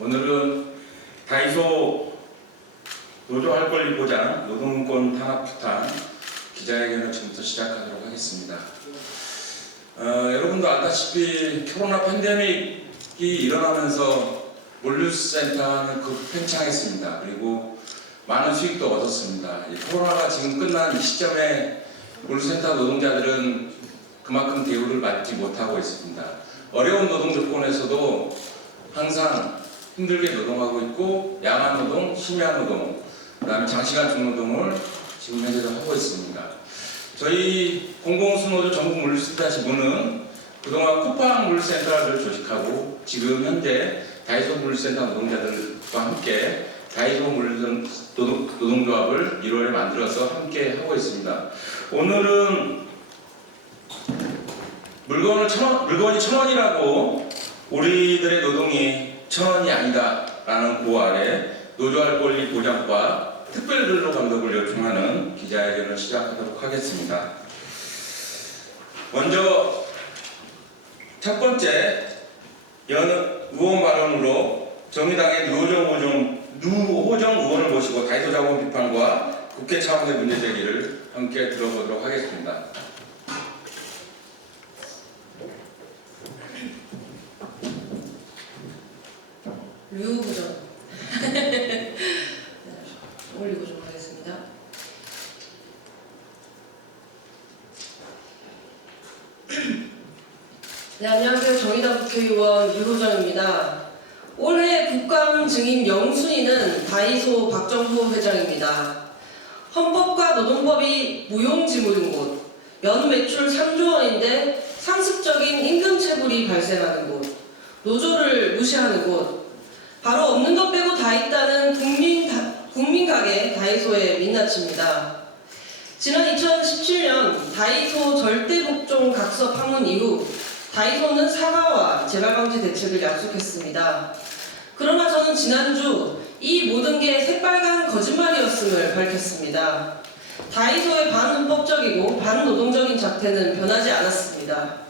오늘은 다이소 노조 할 권리 보장 노동권 탄압 규탄 기자회견을 지금부터 시작하도록 하겠습니다. 여러분도 알다시피 코로나 팬데믹이 일어나면서 물류센터는 팽창했습니다. 그리고 많은 수익도 얻었습니다. 코로나가 지금 끝난 이 시점에 물류센터 노동자들은 그만큼 대우를 받지 못하고 있습니다. 어려운 노동 조건에서도 항상 힘들게 노동하고 있고 야간 노동, 심야 노동, 그다음에 장시간 중노동을 지금 현재도 하고 있습니다. 저희 공공수노조 전국 물류센터 지부는 그동안 쿠팡 물류센터를 조직하고 지금 현재 다이소 물류센터 노동자들과 함께 다이소 노동조합을 1월에 만들어서 함께 하고 있습니다. 오늘은 물건이 1,000원이라고 우리들의 노동이 1,000원이 아니다라는 고아래 노조할 권리 보장과 특별근로 감독을 요청하는 기자회견을 시작하도록 하겠습니다. 먼저 첫 번째 의원 발언으로 정의당의 누호정 의원을 모시고 다이소 자본 비판과 국회 차원의 문제 제기를 함께 들어보도록 하겠습니다. 류부정 올리고 좀 하겠습니다. 네, 안녕하세요. 정의당 국회의원 류부정입니다. 올해 국감 증인 영순위는 다이소 박정호 회장입니다. 헌법과 노동법이 무용지물인 곳, 연 매출 3조 원인데 상습적인 임금 체불이 발생하는 곳, 노조를 무시하는 곳, 바로 없는 것 빼고 다 있다는 국민 가게 다이소의 민낯입니다. 지난 2017년 다이소 절대 복종 각서 파문 이후 다이소는 사과와 재발방지 대책을 약속했습니다. 그러나 저는 지난주 이 모든 게 새빨간 거짓말이었음을 밝혔습니다. 다이소의 반헌법적이고 반노동적인 작태는 변하지 않았습니다.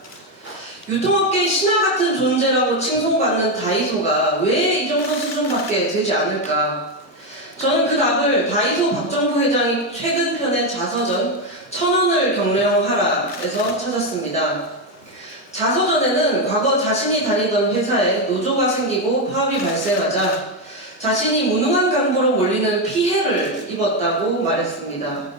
유통업계의 신화 같은 존재라고 칭송받는 다이소가 왜 이 정도 수준밖에 되지 않을까? 저는 그 답을 다이소 박정호 회장이 최근 펴낸 자서전 1,000원을 경영하라에서 찾았습니다. 자서전에는 과거 자신이 다니던 회사에 노조가 생기고 파업이 발생하자 자신이 무능한 간부로 몰리는 피해를 입었다고 말했습니다.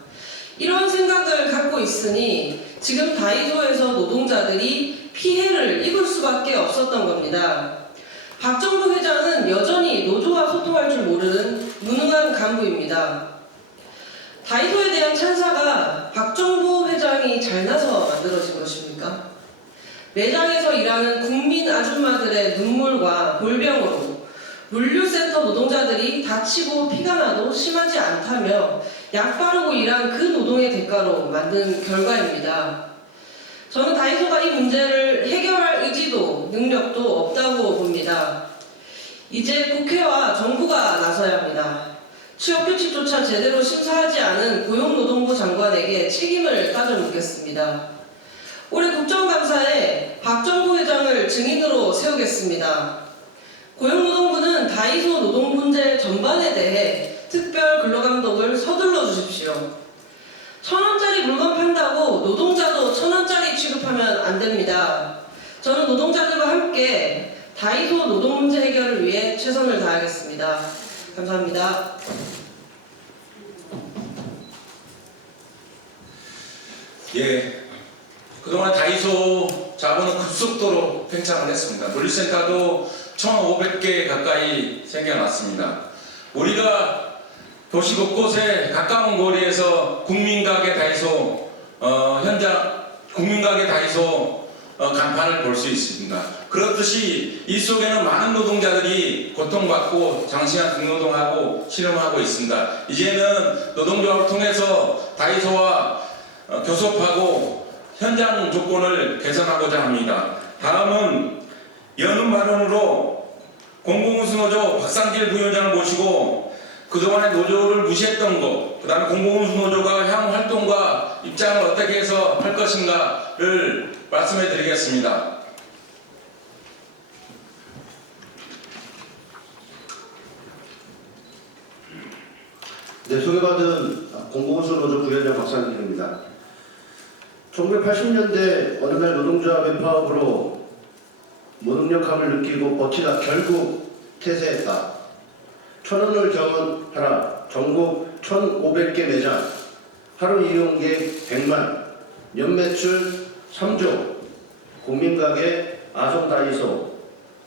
이런 생각을 갖고 있으니 지금 다이소에서 노동자들이 피해를 입을 수밖에 없었던 겁니다. 박정호 회장은 여전히 노조와 소통할 줄 모르는 무능한 간부입니다. 다이소에 대한 찬사가 박정호 회장이 잘나서 만들어진 것입니까? 매장에서 일하는 국민 아줌마들의 눈물과 골병으로 물류센터 노동자들이 다치고 피가 나도 심하지 않다며 약 바르고 일한 그 노동의 대가로 만든 결과입니다. 저는 다이소가 이 문제를 해결할 의지도 능력도 없다고 봅니다. 이제 국회와 정부가 나서야 합니다. 취업규칙조차 제대로 심사하지 않은 고용노동부 장관에게 책임을 따져 묻겠습니다. 올해 국정감사에 박정호 회장을 증인으로 세우겠습니다. 고용노동부는 다이소 노동 문제 전반에 대해 특별 근로감독을 서둘러 주십시오. 1,000원짜리 물건 판다고 노동자도 1,000원짜리 취급하면 안 됩니다. 저는 노동자들과 함께 다이소 노동 문제 해결을 위해 최선을 다하겠습니다. 감사합니다. 예, 그동안 다이소 자본은 급속도로 팽창을 했습니다. 물류센터도 1,500개 가까이 생겨났습니다. 우리가 도시 곳곳에 가까운 거리에서 국민가게 다이소 국민가게 다이소 간판을 볼 수 있습니다. 그렇듯이 이 속에는 많은 노동자들이 고통받고 장시간 중노동하고 실험하고 있습니다. 이제는 노동조합을 통해서 다이소와 교섭하고 현장 조건을 개선하고자 합니다. 다음은 연은 발언으로 공공운수노조 박상길 부위원장을 모시고 그동안의 노조를 무시했던 것, 그 다음에 공공운수노조가 향후 활동과 입장을 어떻게 해서 할 것인가를 말씀해 드리겠습니다. 네, 소개받은 공공운수 노조 부위원장 박상길입니다. 1980년대 어느 날 노동조합의 파업으로 무능력함을 느끼고 버티다 결국 퇴세했다. 1,000원을 경원하라. 전국 1,500개 매장, 하루 이용객 100만, 연매출 3조, 국민가게 아성다이소,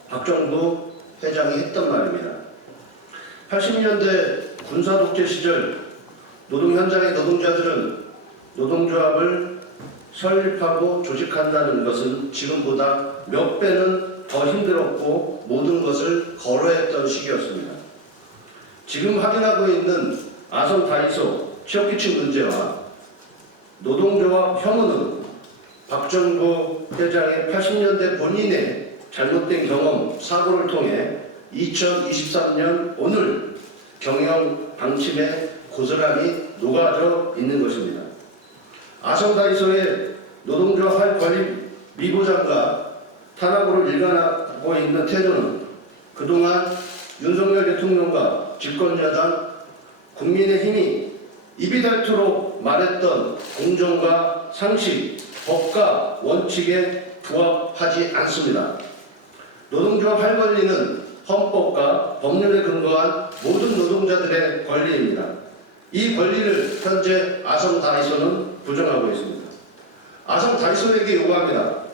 박정부 회장이 했던 말입니다. 80년대 군사독재 시절 노동 현장의 노동자들은 노동조합을 설립하고 조직한다는 것은 지금보다 몇 배는 더 힘들었고 모든 것을 거부했던 시기였습니다. 지금 확인하고 있는 아성다이소 취업규칙 문제와 노동조합 혐오는 박정부 회장의 80년대 본인의 잘못된 경험, 사고를 통해 2023년 오늘 경영 방침에 고스란히 녹아져 있는 것입니다. 아성다이소의 노동조합 관리 미보장과 탄압으로 일관하고 있는 태도는 그동안 윤석열 대통령과 집권여당 국민의힘이 입이 닳도록 말했던 공정과 상식, 법과 원칙에 부합하지 않습니다. 노동조합 할 권리는 헌법과 법률에 근거한 모든 노동자들의 권리입니다. 이 권리를 현재 아성다이소는 부정하고 있습니다. 아성다이소에게 요구합니다.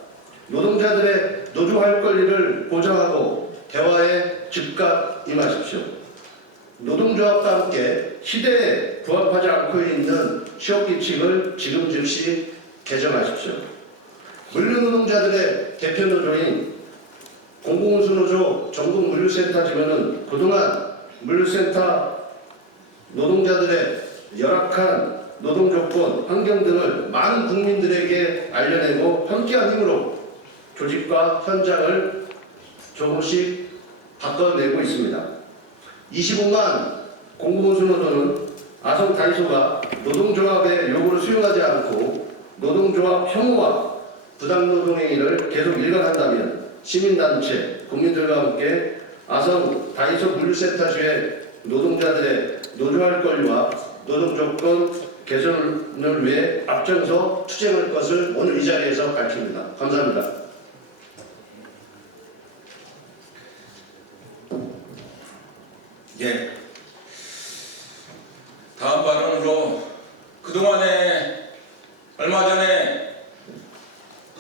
노동자들의 노조할 권리를 보장하고 대화에 즉각 임하십시오. 노동조합과 함께 시대에 부합하지 않고 있는 취업규칙을 지금 즉시 개정하십시오. 물류노동자들의 대표노조인 공공운수노조 전국물류센터 지부는 그동안 물류센터 노동자들의 열악한 노동조건, 환경 등을 많은 국민들에게 알려내고 함께한 힘으로 조직과 현장을 조금씩 바꿔내고 있습니다. 25만 공공운수노조는 아성다이소가 노동조합의 요구를 수용하지 않고 노동조합 혐오와 부당노동행위를 계속 일관한다면 시민단체, 국민들과 함께 아성다이소 물류센터주의 노동자들의 노조할 권리와 노동조건 개선을 위해 앞장서 투쟁할 것을 오늘 이 자리에서 밝힙니다. 감사합니다. 예. 다음 발언으로 얼마 전에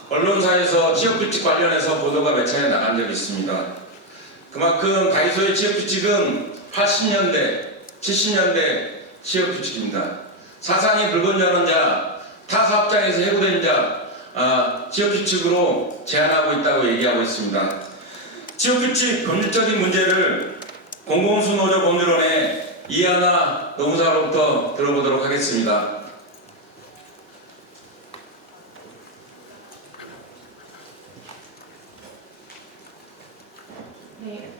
언론사에서 취업규칙 관련해서 보도가 몇 차례 나간 적이 있습니다. 그만큼 다이소의 취업규칙은 80년대, 70년대 취업규칙입니다. 사상이 불건전한 자, 타 사업장에서 해고된 자, 취업규칙으로 제한하고 있다고 얘기하고 있습니다. 취업규칙 법률적인 문제를 공공운수노조 법률원의 이하나 노무사로부터 들어보도록 하겠습니다. 네,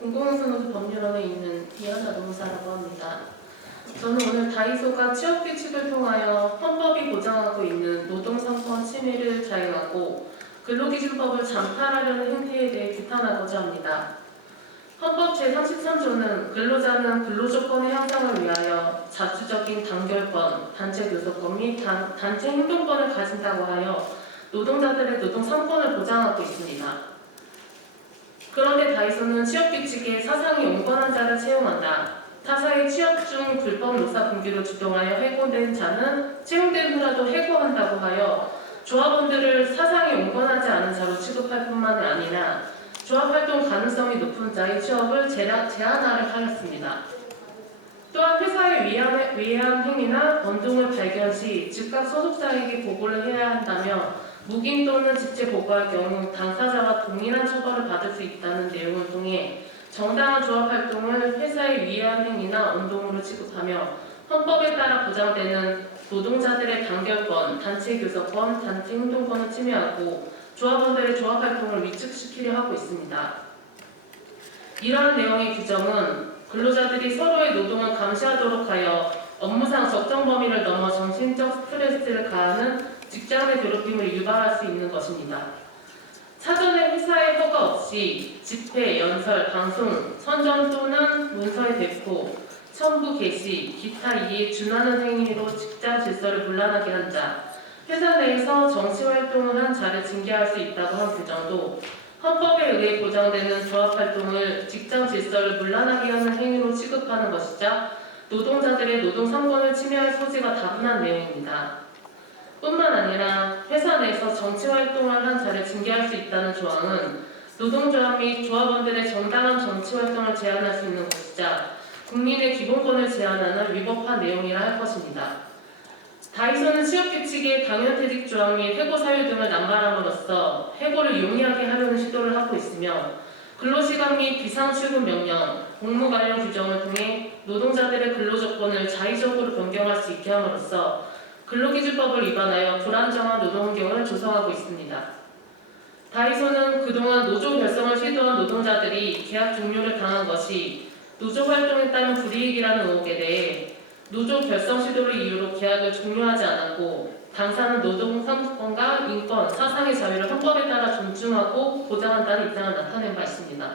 공공운수노조 법률원에 있는 이하나 노무사라고 합니다. 저는 오늘 다이소가 취업규칙을 통하여 헌법이 보장하고 있는 노동상권 침해를 자행하고 근로기준법을 잠탈하려는 행태에 대해 비판하고자 합니다. 헌법 제33조는 근로자는 근로조건의 향상을 위하여 자주적인 단결권, 단체 교섭권 및 단체 행동권을 가진다고 하여 노동자들의 노동상권을 보장하고 있습니다. 그런데 다이소는 취업규칙에 사상이 온건한 자를 채용한다. 타사의 취업 중 불법 노사 분규를 주동하여 해고된 자는 채용된 후라도 해고한다고 하여 조합원들을 사상이 온건하지 않은 자로 취급할 뿐만 아니라 조합활동 가능성이 높은 자의 취업을 제한하려 하였습니다. 또한 회사의 위해한 행위나 원동을 발견 시 즉각 소속자에게 보고를 해야 한다며 묵인 또는 직접 보고할 경우 당사자와 동일한 처벌을 받을 수 있다는 내용을 통해 정당한 조합활동을 회사의 위해한 행위나 운동으로 취급하며 헌법에 따라 보장되는 노동자들의 단결권, 단체 교섭권, 단체 행동권을 침해하고 조합원들의 조합활동을 위축시키려 하고 있습니다. 이러한 내용의 규정은 근로자들이 서로의 노동을 감시하도록 하여 업무상 적정 범위를 넘어 정신적 스트레스를 가하는 직장 내 괴롭힘을 유발할 수 있는 것입니다. 사전에 회사의 허가 없이 집회, 연설, 방송, 선전 또는 문서의 배포, 첨부 개시, 기타 이에 준하는 행위로 직장 질서를 문란하게 한 자, 회사 내에서 정치 활동을 한 자를 징계할 수 있다고 한 규정도 헌법에 의해 보장되는 조합 활동을 직장 질서를 문란하게 하는 행위로 취급하는 것이자 노동자들의 노동 상권을 침해할 소지가 다분한 내용입니다. 뿐만 아니라 회사 내에서 정치 활동을 한 자를 징계할 수 있다는 조항은 노동조합 및 조합원들의 정당한 정치 활동을 제한할 수 있는 것이자 국민의 기본권을 제한하는 위법한 내용이라 할 것입니다. 다이소는 취업규칙의 당연퇴직 조항 및 해고 사유 등을 남발함으로써 해고를 용이하게 하려는 시도를 하고 있으며 근로시간 및 비상출근 명령, 복무 관련 규정을 통해 노동자들의 근로조건을 자의적으로 변경할 수 있게 함으로써 근로기준법을 위반하여 불안정한 노동환경을 조성하고 있습니다. 다이소는 그동안 노조 결성을 시도한 노동자들이 계약 종료를 당한 것이 노조 활동에 따른 불이익이라는 의혹에 대해 노조 결성 시도를 이유로 계약을 종료하지 않았고 당사는 노동 상권과 인권, 사상의 자유를 헌법에 따라 존중하고 보장한다는 입장을 나타낸 바 있습니다.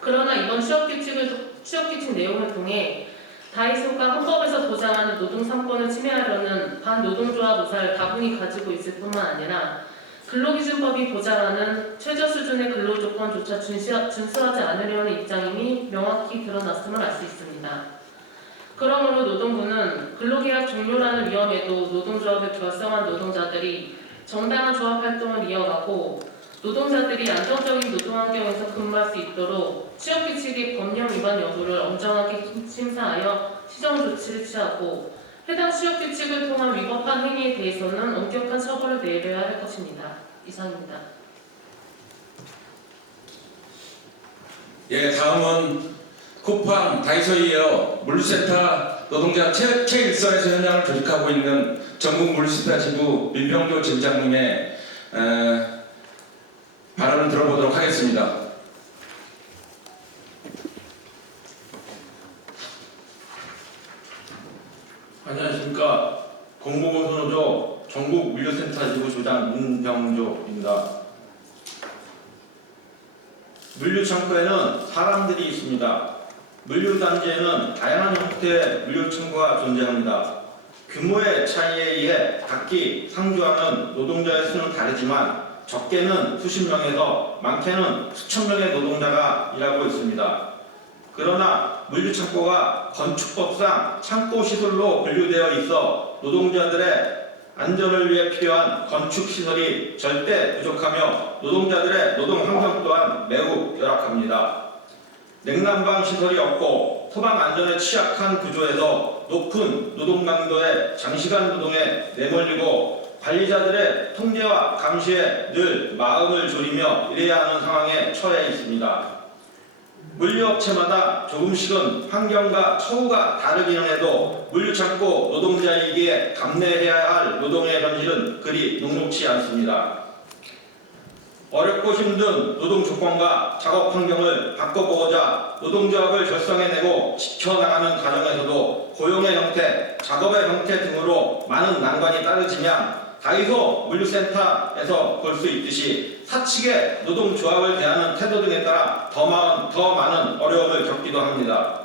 그러나 이번 취업규칙 내용을 통해 다이소가 헌법에서 보장하는 노동 상권을 침해하려는 반노동조합 의사를 다분히 가지고 있을 뿐만 아니라 근로기준법이 보장하는 최저 수준의 근로조건조차 준수하지 않으려는 입장임이 명확히 드러났음을 알 수 있습니다. 그러므로 노동부는 근로계약 종료라는 위험에도 노동조합을 결성한 노동자들이 정당한 조합 활동을 이어가고 노동자들이 안정적인 노동환경에서 근무할 수 있도록 취업규칙의 법령 위반 여부를 엄정하게 심사하여 시정 조치를 취하고 해당 취업규칙을 통한 위법한 행위에 대해서는 엄격한 처벌을 내려야 할 것입니다. 이상입니다. 예, 다음은 쿠팡, 다이소에 이어 물류센터 노동자 최일선에서 현장을 조직하고 있는 전국 물류센터 지부 민병조 지부장님의 발언을 들어보도록 하겠습니다. 안녕하십니까. 공공운수노조 전국 물류센터 지부조장 민병조입니다. 물류창고에는 사람들이 있습니다. 물류단지에는 다양한 형태의 물류창고가 존재합니다. 규모의 차이에 의해 각기 상주하는 노동자의 수는 다르지만 적게는 수십 명에서 많게는 수천 명의 노동자가 일하고 있습니다. 그러나 물류창고가 건축법상 창고시설로 분류되어 있어 노동자들의 안전을 위해 필요한 건축시설이 절대 부족하며 노동자들의 노동환경 또한 매우 열악합니다. 냉난방 시설이 없고 소방 안전에 취약한 구조에서 높은 노동 강도의 장시간 노동에 내몰리고 관리자들의 통제와 감시에 늘 마음을 졸이며 일해야 하는 상황에 처해 있습니다. 물류업체마다 조금씩은 환경과 처우가 다르기는 해도 물류창고 노동자이기에 감내해야 할 노동의 현실은 그리 녹록지 않습니다. 어렵고 힘든 노동 조건과 작업 환경을 바꿔보고자 노동조합을 결성해내고 지켜나가는 과정에서도 고용의 형태, 작업의 형태 등으로 많은 난관이 따르지만 다이소 물류센터에서 볼 수 있듯이 사측의 노동조합을 대하는 태도 등에 따라 더 많은 어려움을 겪기도 합니다.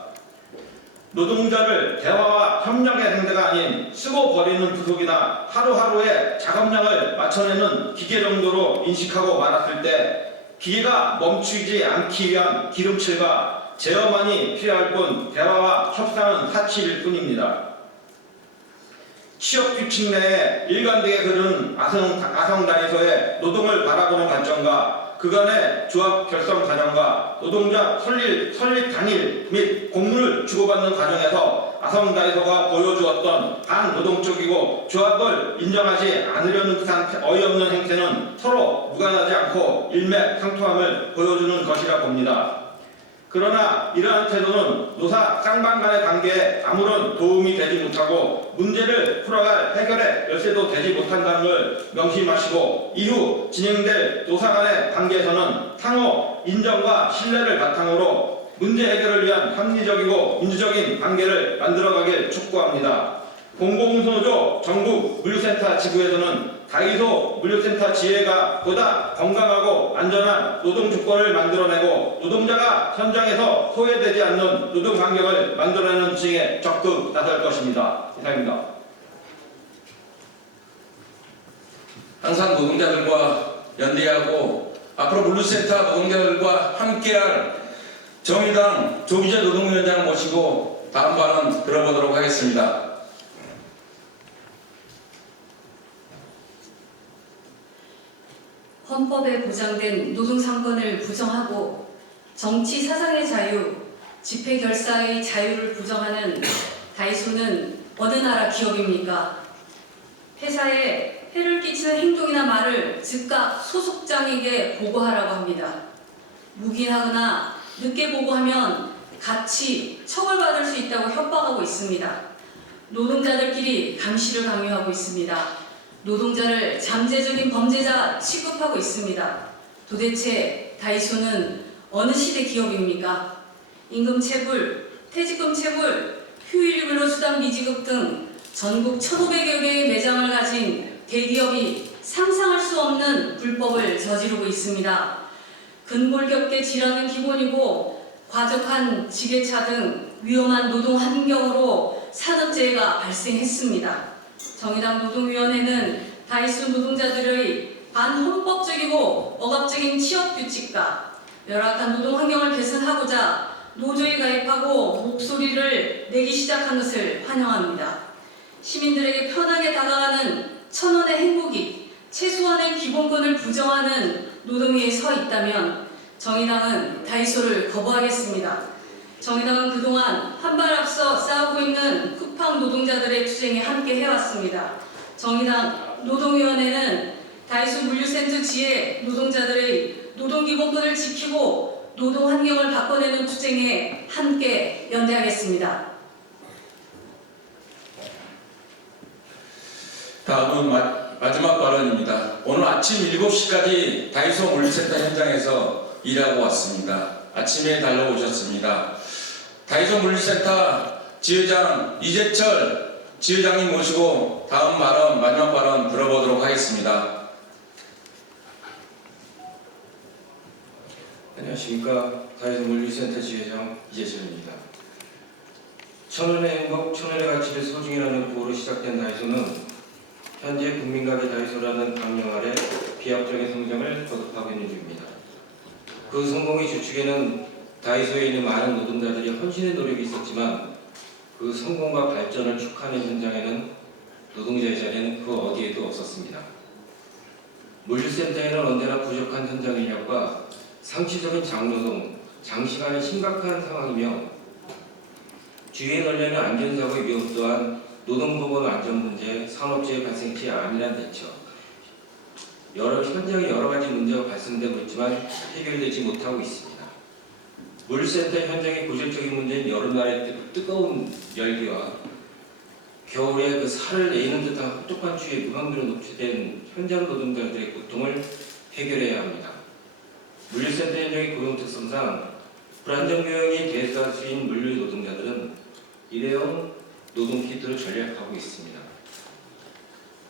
노동자를 대화와 협력의 상대가 아닌 쓰고 버리는 부속이나 하루하루의 작업량을 맞춰내는 기계 정도로 인식하고 말았을 때 기계가 멈추지 않기 위한 기름칠과 제어만이 필요할 뿐 대화와 협상은 사치일 뿐입니다. 취업규칙 내에 일관되게 흐르는 아성다이소의 노동을 바라보는 관점과 그간의 조합 결성 과정과 노동자 설립 당일 및 공문을 주고받는 과정에서 아성다이소가 보여주었던 반노동적이고 조합을 인정하지 않으려는 듯한 어이없는 행태는 서로 무관하지 않고 일맥상통함을 보여주는 것이라 봅니다. 그러나 이러한 태도는 노사 쌍방 간의 관계에 아무런 도움이 되지 못하고 문제를 풀어갈 해결의 열쇠도 되지 못한다는 걸 명심하시고 이후 진행될 노사 간의 관계에서는 상호 인정과 신뢰를 바탕으로 문제 해결을 위한 합리적이고 민주적인 관계를 만들어가길 촉구합니다. 공공운수노조 전국 물류센터 지부에서는 다이소 물류센터 지회가 보다 건강하고 안전한 노동 조건을 만들어내고 노동자가 회사가 현장에서 소외되지 않는 노동 환경을 만들어내는 지에 적극 나설 것입니다. 이상입니다. 항상 노동자들과 연대하고 앞으로 물류센터 노동자들과 함께할 정의당 조기재 노동위원장을 모시고 다음 발언 들어보도록 하겠습니다. 헌법에 보장된 노동상권을 부정하고 정치 사상의 자유, 집회 결사의 자유를 부정하는 다이소는 어느 나라 기업입니까? 회사에 해를 끼치는 행동이나 말을 즉각 소속장에게 보고하라고 합니다. 묵인하거나 늦게 보고하면 같이 처벌받을 수 있다고 협박하고 있습니다. 노동자들끼리 감시를 강요하고 있습니다. 노동자를 잠재적인 범죄자 취급하고 있습니다. 도대체 다이소는 어느 시대 기업입니까? 임금 체불, 퇴직금 체불, 휴일 근로수당 미지급 등 전국 1,500여 개의 매장을 가진 대기업이 상상할 수 없는 불법을 저지르고 있습니다. 근골격계 질환은 기본이고 과적한 지게차 등 위험한 노동 환경으로 산업재해가 발생했습니다. 정의당 노동위원회는 다이소 노동자들의 반헌법적이고 억압적인 취업규칙과 열악한 노동 환경을 개선하고자 노조에 가입하고 목소리를 내기 시작한 것을 환영합니다. 시민들에게 편하게 다가가는 천원의 행복이 최소한의 기본권을 부정하는 노동위에 서 있다면 정의당은 다이소를 거부하겠습니다. 정의당은 그동안 한 발 앞서 싸우고 있는 쿠팡 노동자들의 투쟁에 함께 해왔습니다. 정의당 노동위원회는 다이소 물류센터 지혜 노동자들의 노동기본권을 지키고 노동 환경을 바꿔내는 투쟁에 함께 연대하겠습니다. 다음은 마지막 발언입니다. 오늘 아침 7시까지 다이소 물류센터 현장에서 일하고 왔습니다. 아침에 달려오셨습니다. 다이소 물류센터 지회장 이재철 지회장님 모시고 다음 발언, 마지막 발언 들어보도록 하겠습니다. 안녕하십니까. 다이소 물류센터 지회장 이재철입니다. 천원의 행복, 천원의 가치를 소중히 하는 구호로 시작된 다이소는 현재 국민가게 다이소라는 강령 아래 비합적인 성장을 거듭하고 있는 중입니다. 그 성공의 주축에는 다이소에 있는 많은 노동자들이 헌신의 노력이 있었지만 그 성공과 발전을 축하하는 현장에는 노동자의 자리는 그 어디에도 없었습니다. 물류센터에는 언제나 부족한 현장 인력과 상시적인 장노동, 장시간의 심각한 상황이며 주위에 널려있는 안전사고의 위험 또한 노동보건 안전 문제, 산업재해 발생치 안일한 대처, 현장에 여러 가지 문제가 발생되고 있지만 해결되지 못하고 있습니다. 물류센터 현장의 고질적인 문제는 여름날의 뜨거운 열기와 겨울에 그 살을 내리는 듯한 혹독한 추위에 무방비로 노출된 현장 노동자들의 고통을 해결해야 합니다. 물류센터 현장의 고용 특성상 불안정 고용이 대다수인 물류 노동자들은 일회용 노동 키트를 전략하고 있습니다.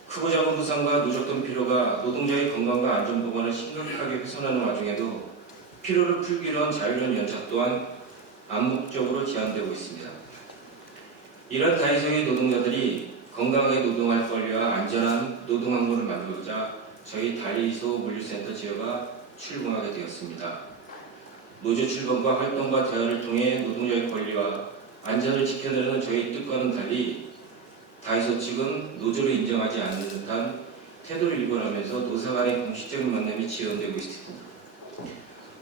크고 작은 부상과 누적된 피로가 노동자의 건강과 안전 보건을 심각하게 훼손하는 와중에도 피로를 풀기 위한 자유로운 연차 또한 암묵적으로 제한되고 있습니다. 이런 다이소의 노동자들이 건강하게 노동할 권리와 안전한 노동 환경을 만들고자 저희 다이소 물류센터 지회가 출범하게 되었습니다. 노조 출범과 활동과 대화를 통해 노동자의 권리와 안전을 지켜내는 저희 뜻과는 달리 다이소 측은 노조를 인정하지 않는 듯한 태도를 일관하면서 노사 간의 공식적인 만남이 지연되고 있습니다.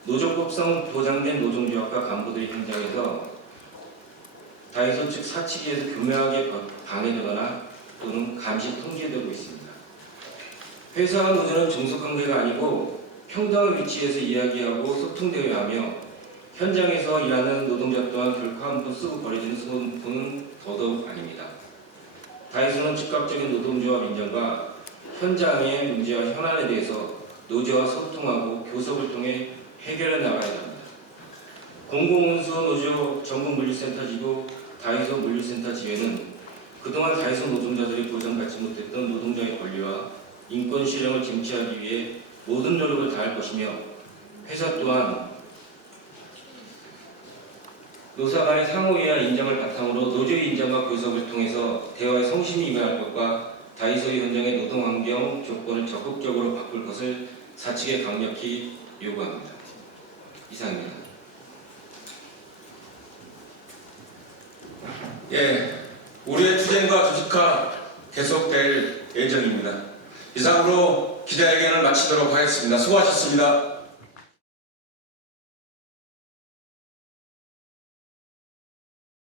노조법상 보장된 노동조합과 간부들이 현장에서 다이소 측 사측에서 교묘하게 방해되거나 또는 감시 통제되고 있습니다. 회사와 노조는 종속관계가 아니고 평등한 위치에서 이야기하고 소통되어야 하며 현장에서 일하는 노동자 또한 결코 한 번 쓰고 버려지는 손은 더더욱 아닙니다. 다이소는 즉각적인 노동조합 인정과 현장의 문제와 현안에 대해서 노조와 소통하고 교섭을 통해 해결해 나가야 합니다. 공공운수 노조 전국 물류센터 지부 다이소 물류센터 지회는 그동안 다이소 노동자들이 보장받지 못했던 노동자의 권리와 인권 실현을 쟁취하기 위해 모든 노력을 다할 것이며 회사 또한 노사 간의 상호이해 인정을 바탕으로 노조의 인정과 교섭을 통해서 대화에 성실히 임할 것과 다이소의 현장의 노동환경 조건을 적극적으로 바꿀 것을 사측에 강력히 요구합니다. 이상입니다. 예, 우리의 투쟁과 조직화 계속될 예정입니다. 이상으로 기자회견을 마치도록 하겠습니다. 수고하셨습니다.